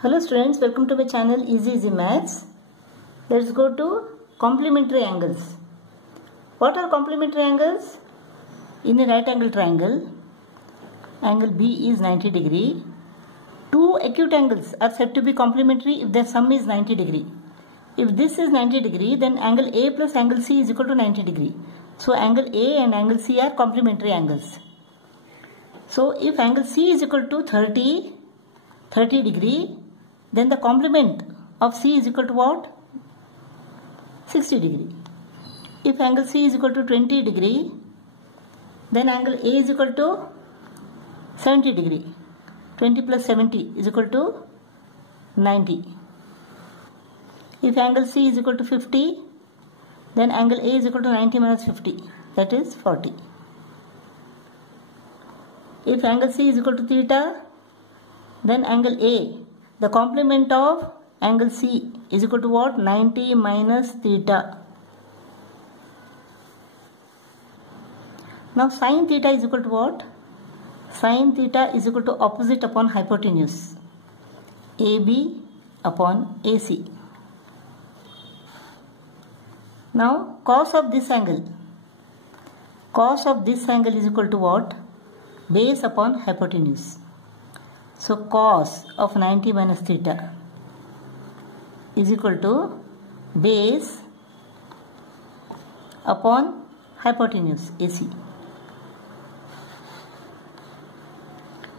Hello students, welcome to my channel Easy Maths. Let's go to complementary angles. What are complementary angles? In a right angle triangle, angle B is 90 degree. Two acute angles are said to be complementary if their sum is 90 degree. If this is 90 degree, then angle A plus angle C is equal to 90 degree. So angle A and angle C are complementary angles. So if angle C is equal to 30 degree, then the complement of C is equal to what? 60 degree. If angle C is equal to 20 degree, then angle A is equal to 70 degree. 20 plus 70 is equal to 90. If angle C is equal to 50, then angle A is equal to 90 minus 50, that is 40. If angle C is equal to theta, then angle A, the complement of angle C is equal to what? 90 minus theta. Now sin theta is equal to what? Sin theta is equal to opposite upon hypotenuse, AB upon AC. Now cos of this angle is equal to what? Base upon hypotenuse. So cos of 90 minus theta is equal to base upon hypotenuse AC.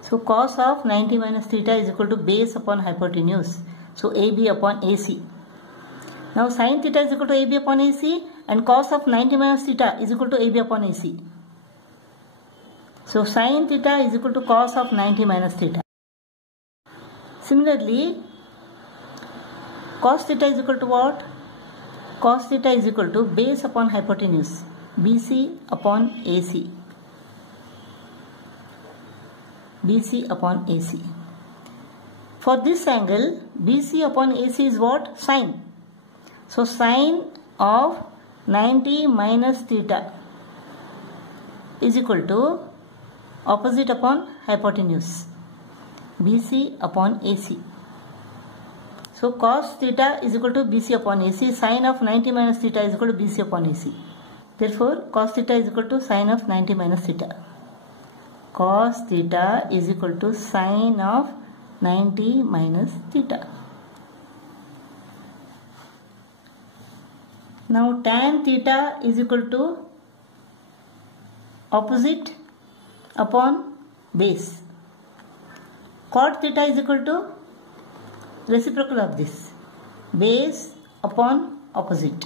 So cos of 90 minus theta is equal to base upon hypotenuse. So AB upon AC. Now sin theta is equal to AB upon AC and cos of 90 minus theta is equal to AB upon AC. So sin theta is equal to cos of 90 minus theta. Similarly, cos theta is equal to what? Cos theta is equal to base upon hypotenuse, BC upon AC. BC upon AC. For this angle, BC upon AC is what? Sine. So sine of 90 minus theta is equal to opposite upon hypotenuse, BC upon AC. So cos theta is equal to BC upon AC. Sine of 90 minus theta is equal to BC upon AC. Therefore, cos theta is equal to sine of 90 minus theta. Cos theta is equal to sine of 90 minus theta. Now tan theta is equal to opposite upon base. Cot theta is equal to reciprocal of this, base upon opposite.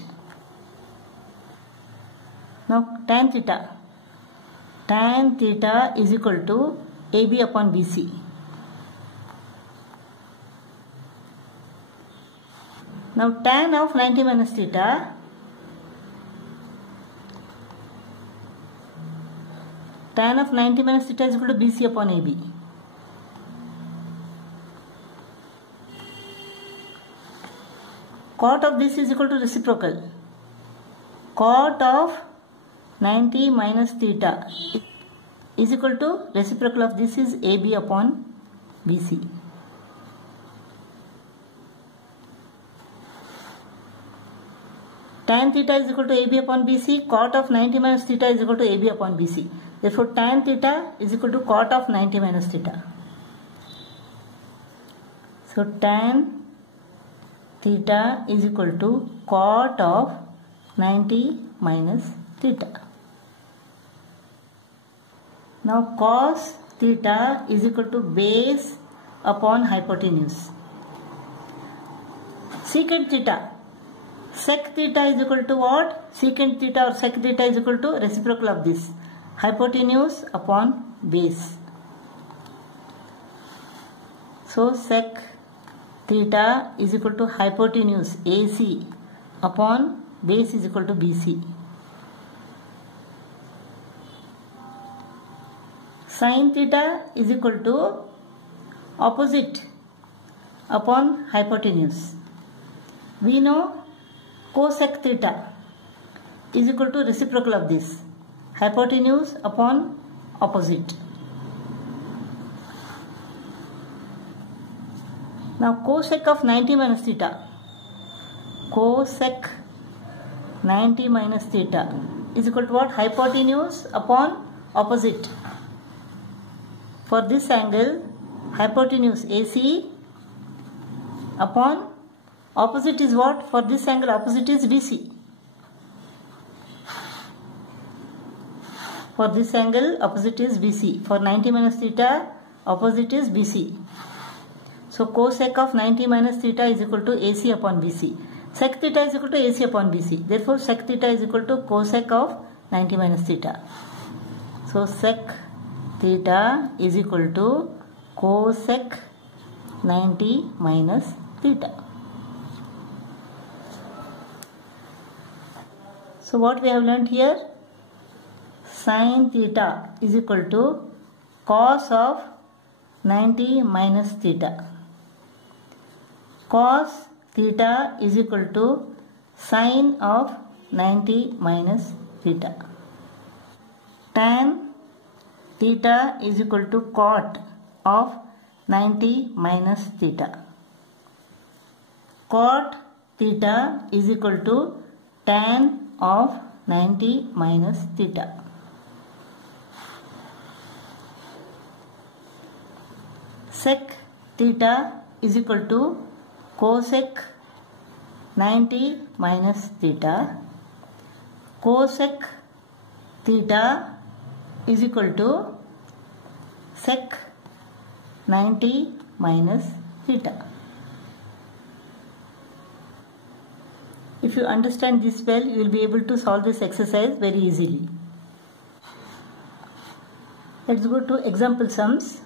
Now tan theta is equal to AB upon BC. Now tan of 90 minus theta is equal to BC upon AB. Cot of this is equal to reciprocal. Cot of 90 minus theta is equal to reciprocal of this is AB upon BC. Tan theta is equal to AB upon BC. Cot of 90 minus theta is equal to AB upon BC. Therefore, tan theta is equal to cot of 90 minus theta. So tan theta is equal to cot of 90 minus theta. Now cos theta is equal to base upon hypotenuse. Secant theta. Sec theta is equal to what? Secant theta or sec theta is equal to reciprocal of this, hypotenuse upon base. So sec theta is equal to hypotenuse AC upon base is equal to BC. Sin theta is equal to opposite upon hypotenuse. We know cosec theta is equal to reciprocal of this, hypotenuse upon opposite. Now cosec of 90 minus theta. Cosec 90 minus theta is equal to what? Hypotenuse upon opposite. For this angle, hypotenuse AC upon opposite is what? For this angle, opposite is BC. For this angle, opposite is BC. For 90 minus theta, opposite is BC. So cosec of 90 minus theta is equal to AC upon BC. Sec theta is equal to AC upon BC. Therefore, sec theta is equal to cosec of 90 minus theta. So sec theta is equal to cosec 90 minus theta. So what we have learnt here? Sin theta is equal to cos of 90 minus theta. Cos theta is equal to sin of 90 minus theta. Tan theta is equal to cot of 90 minus theta. Cot theta is equal to tan of 90 minus theta. Sec theta is equal to cosec 90 minus theta. Cosec theta is equal to sec 90 minus theta. If you understand this well, you will be able to solve this exercise very easily. Let's go to example sums.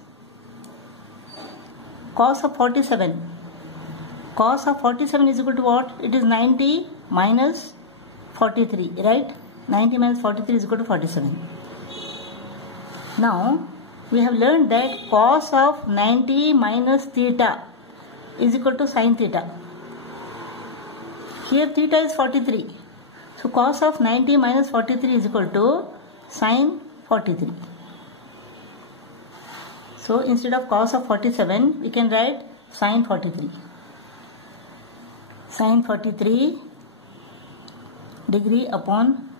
Cos of 47. Cos of 47 is equal to what? It is 90 minus 43, right? 90 minus 43 is equal to 47. Now, we have learned that cos of 90 minus theta is equal to sin theta. Here theta is 43. So, cos of 90 minus 43 is equal to sin 43. So, instead of cos of 47, we can write sin 43. Sin 43 degree upon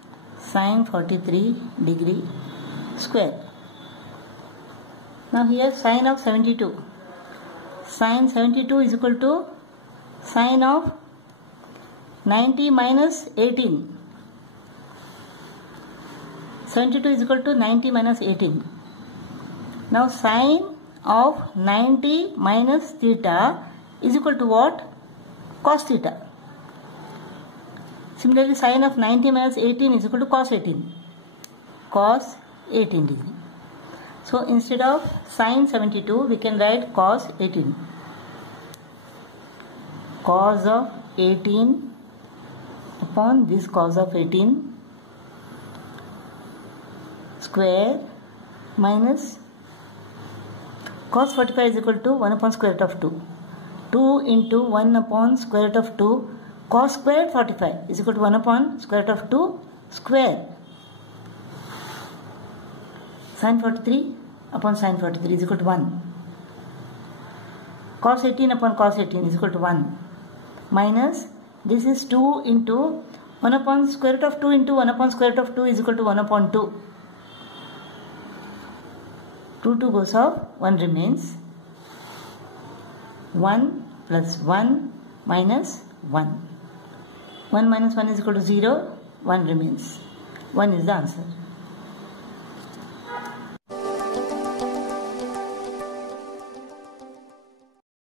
sin 43 degree square. Now here sin of 72. Sin 72 is equal to sin of 90 minus 18. 72 is equal to 90 minus 18. Now sin of 90 minus theta is equal to what? Cos theta. Similarly, sin of 90 minus 18 is equal to cos 18. Cos 18 degree. So instead of sin 72, we can write cos 18. Cos of 18 upon this cos of 18 square minus cos 45 is equal to 1 upon square root of 2. 2 into 1 upon square root of 2 cos squared 45 is equal to 1 upon square root of 2 square. Sin 43 upon sin 43 is equal to 1. Cos 18 upon cos 18 is equal to 1. Minus this is 2 into 1 upon square root of 2 into 1 upon square root of 2 is equal to 1 upon 2. 2 goes off, 1 remains. 1 plus 1 minus 1. 1 minus 1 is equal to 0, 1 remains. 1 is the answer.